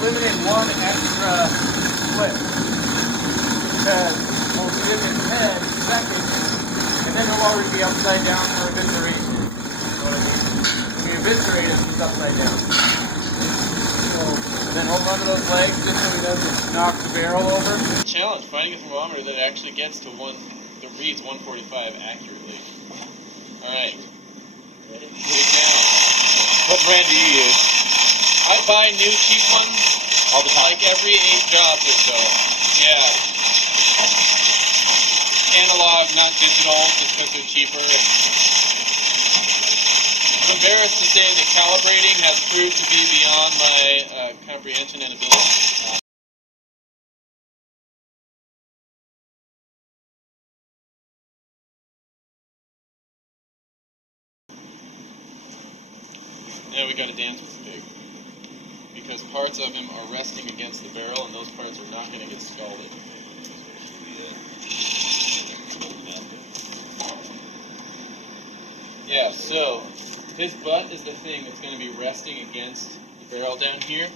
eliminate one extra flip. Because we'll do this in 10 seconds, and then he'll already be upside down for evisceration. You know what I mean? When you eviscerate him, he's upside down. So, and then hold onto those legs just so he doesn't knock the barrel over. Challenge, finding a thermometer that actually gets to that reads 145 accurately. Alright. Ready? Put it down. What brand do you use? I buy new cheap ones All the time. like every 8 drops or so. Yeah. Analog, not digital, just because they're cheaper. And I'm embarrassed to say that calibrating has proved to be beyond my comprehension and ability. Now we got to dance with the pig. Because parts of him are resting against the barrel, and those parts are not going to get scalded. Yeah, so his butt is the thing that's going to be resting against the barrel down here.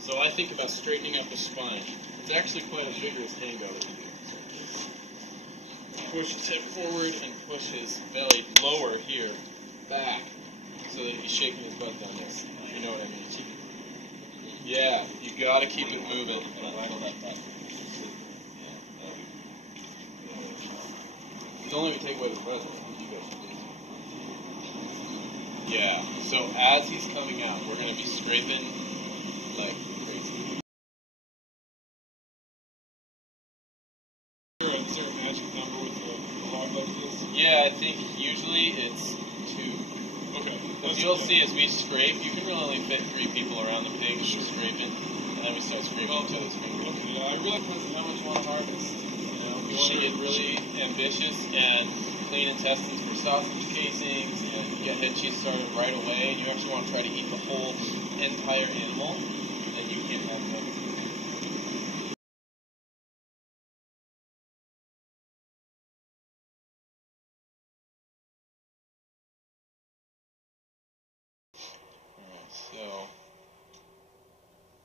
So I think about straightening up the spine. It's actually quite a vigorous tango that we do. Push his hip forward and push his belly lower here, back, so that he's shaking his butt down there. You know what I mean? Yeah, you got to keep it moving. Only if you take away the pressure. Yeah, so as he's coming out, we're going to be scraping like crazy. Is there a magic number with the log like this? Yeah, I think usually it's 2. Okay. What you'll see as we scrape, you can really only fit 3 people around the pig as we're scraping, and then we start scraping each other's fingers. Okay, yeah, I really depends on how much you want to harvest. You know, if you want to get really ambitious and clean intestines for sausage casings and get head cheese started right away, and you actually want to try to eat the whole entire animal, then you can't have that. Alright, so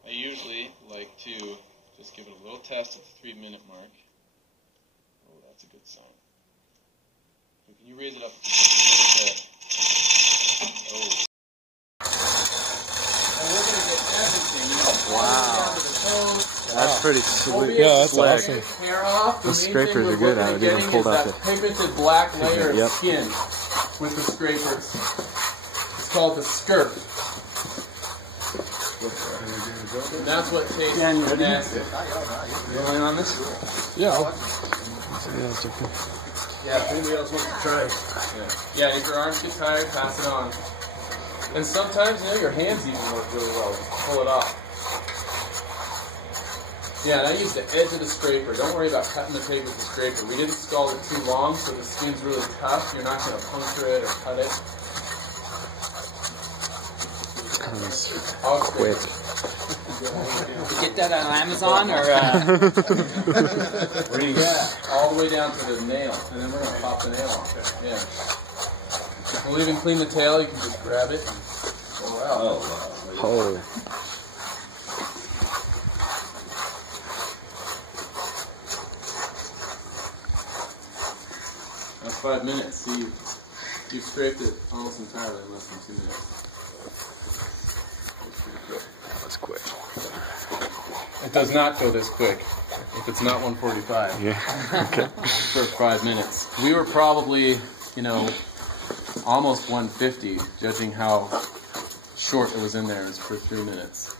I usually like to just give it a little test at the 3-minute mark. Oh, that's a good sign. So can you raise it up a little bit? Oh. And we're going to get everything, you know, wow. down to the toes. That's pretty sweet. Yeah, that's Slick. awesome. Hair off. Those scrapers are good. I haven't even pulled out that pigmented black layer of Yep. skin with the scrapers. It's called the skirt. And that's what tastes nasty. You rolling on this? Yeah. Yeah, if anybody else wants to try. Yeah, if your arms get tired, pass it on. And sometimes, you know, your hands even work really well. Pull it off. Yeah, and I use the edge of the scraper. Don't worry about cutting the pig with the scraper. We didn't scald it too long, so the skin's really tough. You're not going to puncture it or cut it. That was quick. Get that on Amazon or? Yeah, all the way down to the nail, and then we're gonna pop the nail off. Yeah. If we'll even clean the tail, you can just grab it and pull it out. Oh. That's 5 minutes. See, you've scraped it almost entirely in less than 2 minutes. That's quick. It does not go this quick if it's not 145. Yeah. Okay. For 5 minutes. We were probably, you know, almost 150, judging how short it was in there. It was for 3 minutes.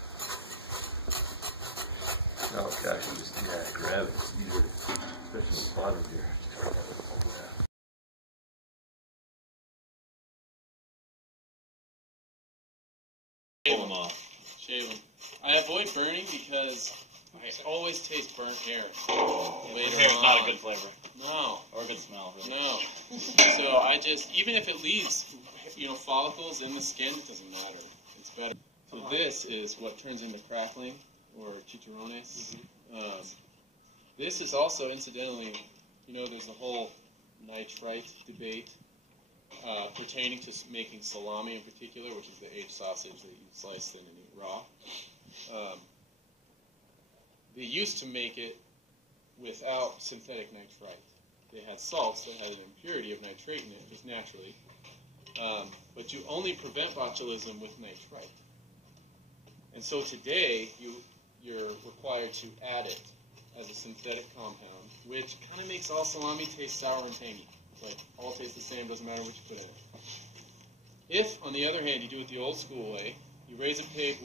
Oh gosh, you just grab it. It's easier, especially the bottom here. Shave them off. Shave them. I avoid burning because I always taste burnt hair. Hair is not a good flavor. No. Or a good smell, really. No. So I just, even if it leaves, you know, follicles in the skin, it doesn't matter. It's better. So this is what turns into crackling, or chicharrones. This is also, incidentally, you know, there's the whole nitrite debate. pertaining to making salami in particular, which is the aged sausage that you slice thin and eat raw. They used to make it without synthetic nitrite. They had salts that had an impurity of nitrate in it, just naturally. But you only prevent botulism with nitrite. And so today, you're required to add it as a synthetic compound, which kind of makes all salami taste sour and tangy. Like, all taste the same, doesn't matter what you put in it. If, on the other hand, you do it the old school way, you raise a pig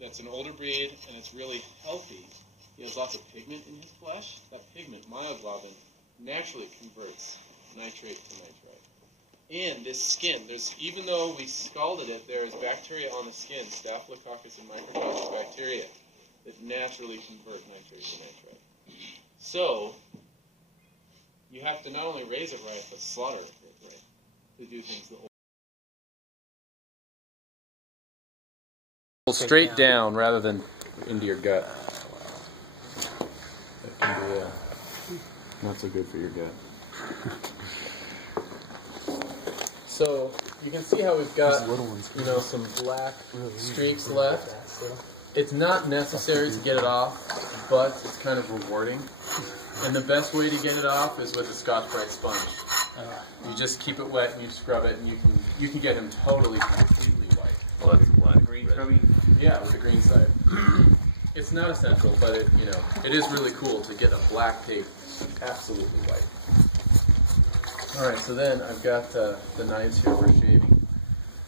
that's an older breed and it's really healthy, he has lots of pigment in his flesh, that pigment, myoglobin, naturally converts nitrate to nitrite. And this skin, even though we scalded it, there is bacteria on the skin, Staphylococcus and Micrococcus bacteria, that naturally convert nitrate to nitrite. So, you have to not only raise it right, but slaughter it right to do things the old way. Straight down rather than into your gut. That can be not so good for your gut. So you can see how we've got some black streaks left. It's not necessary to get it off, but it's kind of rewarding. And the best way to get it off is with a Scotch-Brite sponge. You just keep it wet and you scrub it, and you can get him totally, completely white. Well, that's black. Green scrubby? Yeah, with the green side. It's not essential, but it is really cool to get a black pig absolutely white. All right, so then I've got the knives here we're shaving,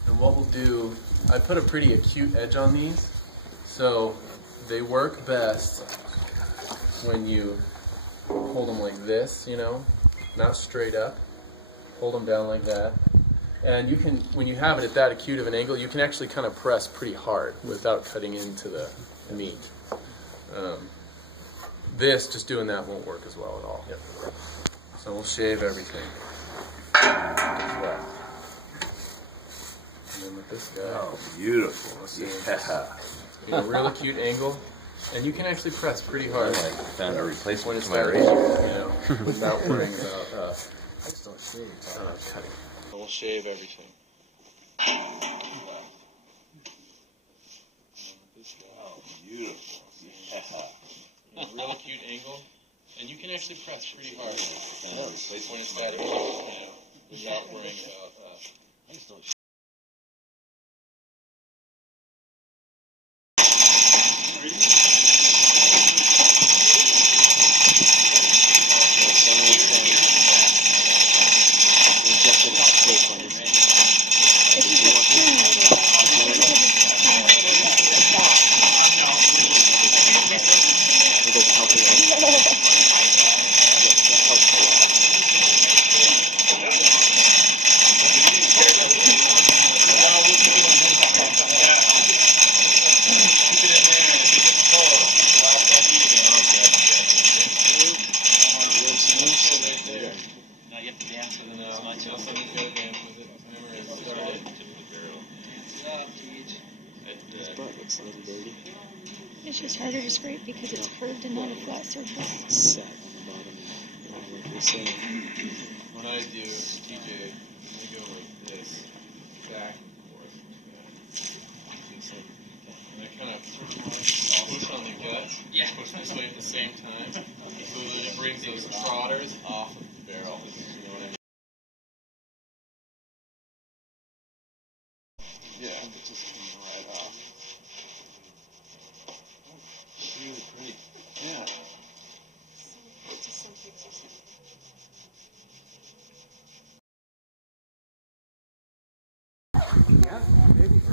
and what we'll do, I put a pretty acute edge on these, so they work best when you hold them like this, not straight up. Hold them down like that. And you can, when you have it at that acute of an angle, you can actually kind of press pretty hard without cutting into the meat. Just doing that won't work as well at all. Yep. So we'll shave everything. And then with this guy. Oh, beautiful. Yeah. Get a real acute angle. And you can actually press pretty hard. I found a replacement for my razor. Without worrying about I just don't shave. cutting. We'll shave everything. Oh, beautiful. Yeah. A real acute angle. And you can actually press pretty hard. When it's that acute, without worrying about I just don't shave. It's just harder to scrape because it's curved and not a flat surface. Set on the bottom, like you're saying. When I do TJ, we go like this, back and forth. And I kind of push on the gut, push this way at the same time, so that it brings those trotters off of the barrel. You know what I mean? Yeah, it's just coming right off. Really pretty. Yeah.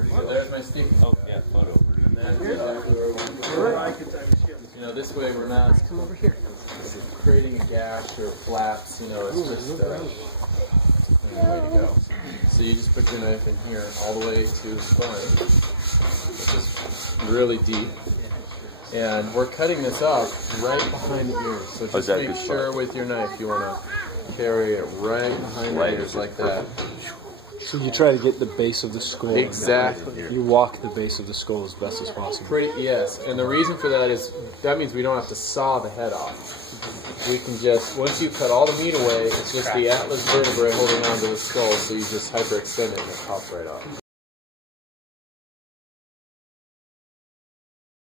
So there's my stick. Oh, yeah, photo. And then, this way we're not come over here. Creating a gash or flaps, it's just the way to go. So you just put your knife in here all the way to the spine, which is really deep. And we're cutting this up right behind the ears. So just make sure with your knife you want to carry it right behind the ears like that. So you try to get the base of the skull. Exactly. You walk the base of the skull as best as possible. Yes, and the reason for that is that means we don't have to saw the head off. We can just, once you cut all the meat away, it's just the atlas vertebrae holding onto the skull, so you just hyperextend it and it pops right off.